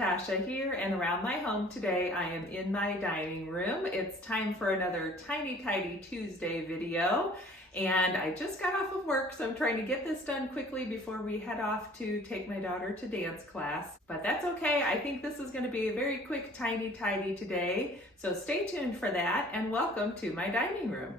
Natasha here, and around my home today I am in my dining room. It's time for another Tiny Tidy Tuesday video, and I just got off of work, so I'm trying to get this done quickly before we head off to take my daughter to dance class. But that's okay. I think this is going to be a very quick Tiny Tidy today, so stay tuned for that, and welcome to my dining room.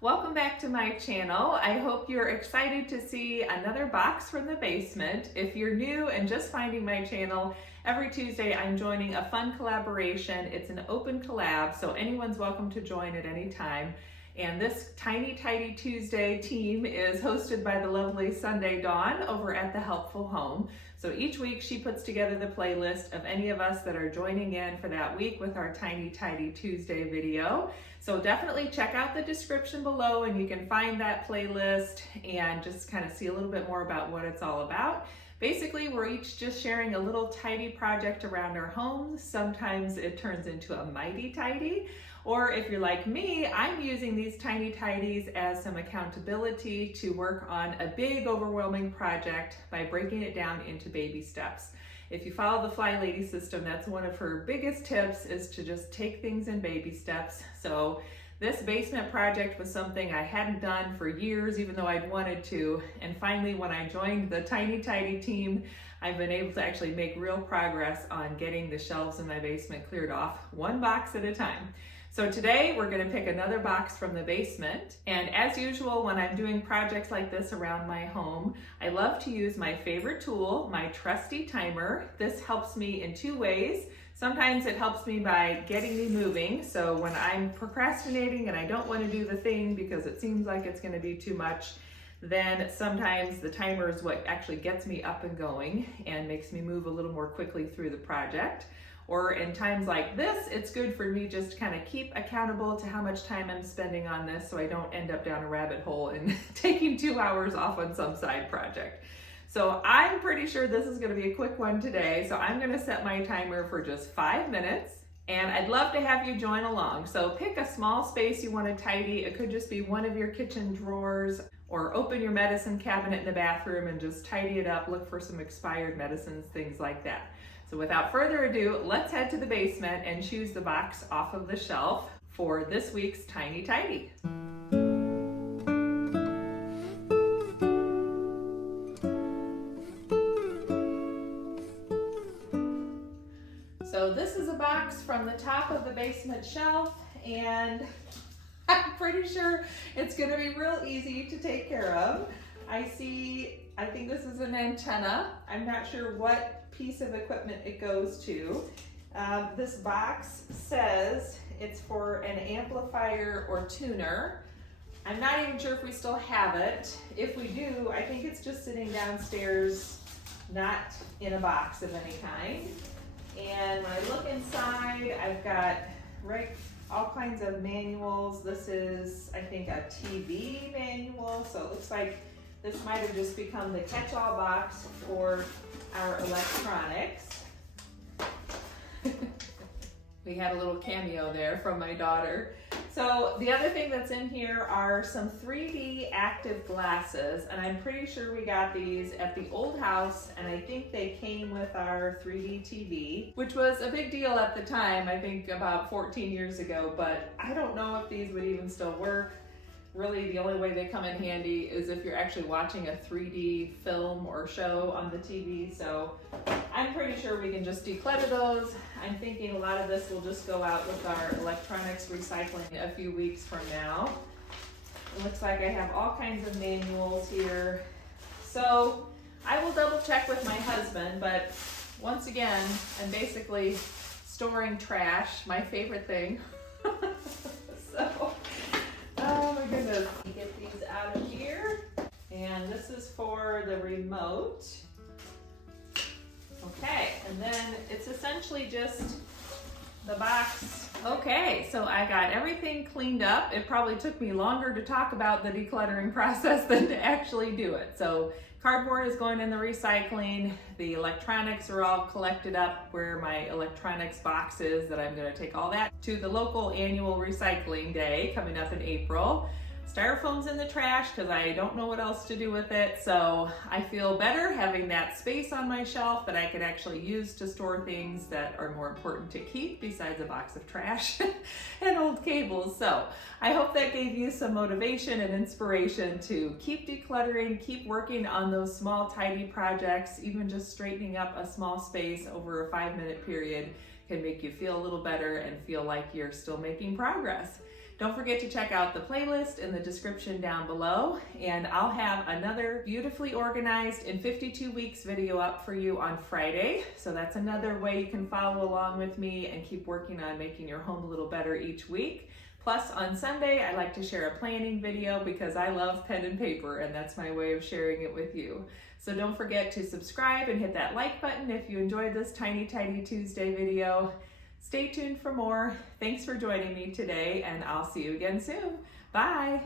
Welcome back to my channel. I hope you're excited to see another box from the basement. If you're new and just finding my channel, every Tuesday I'm joining a fun collaboration. It's an open collab, so anyone's welcome to join at any time. And this Tiny Tidy Tuesday team is hosted by the lovely Sunday Dawn over at The Helpful Home. So each week she puts together the playlist of any of us that are joining in for that week with our Tiny Tidy Tuesday video. So definitely check out the description below and you can find that playlist and just kind of see a little bit more about what it's all about. Basically, we're each just sharing a little tidy project around our homes. Sometimes it turns into a mighty tidy. Or if you're like me, I'm using these tiny tidies as some accountability to work on a big overwhelming project by breaking it down into baby steps. If you follow the FlyLady system, that's one of her biggest tips, is to just take things in baby steps. So this basement project was something I hadn't done for years, even though I'd wanted to. And finally, when I joined the Tiny Tidy team, I've been able to actually make real progress on getting the shelves in my basement cleared off, one box at a time. So today we're going to pick another box from the basement, and as usual when I'm doing projects like this around my home, I love to use my favorite tool, my trusty timer. This helps me in two ways. Sometimes it helps me by getting me moving, so when I'm procrastinating and I don't want to do the thing because it seems like it's going to be too much, then sometimes the timer is what actually gets me up and going and makes me move a little more quickly through the project. Or in times like this, it's good for me just to kind of keep accountable to how much time I'm spending on this so I don't end up down a rabbit hole and taking 2 hours off on some side project. So I'm pretty sure this is going to be a quick one today. So I'm going to set my timer for just 5 minutes. And I'd love to have you join along. So pick a small space you want to tidy. It could just be one of your kitchen drawers, or open your medicine cabinet in the bathroom and just tidy it up. Look for some expired medicines, things like that. So without further ado, let's head to the basement and choose the box off of the shelf for this week's Tiny Tidy. So this is a box from the top of the basement shelf, and I'm pretty sure it's going to be real easy to take care of. I think this is an antenna. I'm not sure what piece of equipment it goes to. This box says it's for an amplifier or tuner. I'm not even sure if we still have it. If we do, I think it's just sitting downstairs, not in a box of any kind. And when I look inside, I've got all kinds of manuals. This is, I think, a TV manual, so it looks like this might have just become the catch-all box for our electronics. We had a little cameo there from my daughter. So the other thing that's in here are some 3D active glasses, and I'm pretty sure we got these at the old house, and I think they came with our 3D TV, which was a big deal at the time, I think about 14 years ago, but I don't know if these would even still work. Really, the only way they come in handy is if you're actually watching a 3D film or show on the TV. So I'm pretty sure we can just declutter those. I'm thinking a lot of this will just go out with our electronics recycling a few weeks from now. It looks like I have all kinds of manuals here. So I will double check with my husband, but once again, I'm basically storing trash, my favorite thing. So, oh my goodness. Get these out of here. And this is for the remote. Okay, and then it's essentially just the box. Okay, so I got everything cleaned up. It probably took me longer to talk about the decluttering process than to actually do it. So cardboard is going in the recycling. The electronics are all collected up where my electronics box is, that I'm going to take all that to the local annual recycling day coming up in April. Styrofoam's in the trash because I don't know what else to do with it. So I feel better having that space on my shelf that I could actually use to store things that are more important to keep besides a box of trash and old cables. So I hope that gave you some motivation and inspiration to keep decluttering, keep working on those small tidy projects. Even just straightening up a small space over a 5-minute period can make you feel a little better and feel like you're still making progress. Don't forget to check out the playlist in the description down below, and I'll have another beautifully organized in 52 weeks video up for you on Friday. So that's another way you can follow along with me and keep working on making your home a little better each week. Plus on Sunday, I like to share a planning video because I love pen and paper, and that's my way of sharing it with you. So don't forget to subscribe and hit that like button if you enjoyed this Tiny Tidy Tuesday video. Stay tuned for more. Thanks for joining me today, and I'll see you again soon. Bye.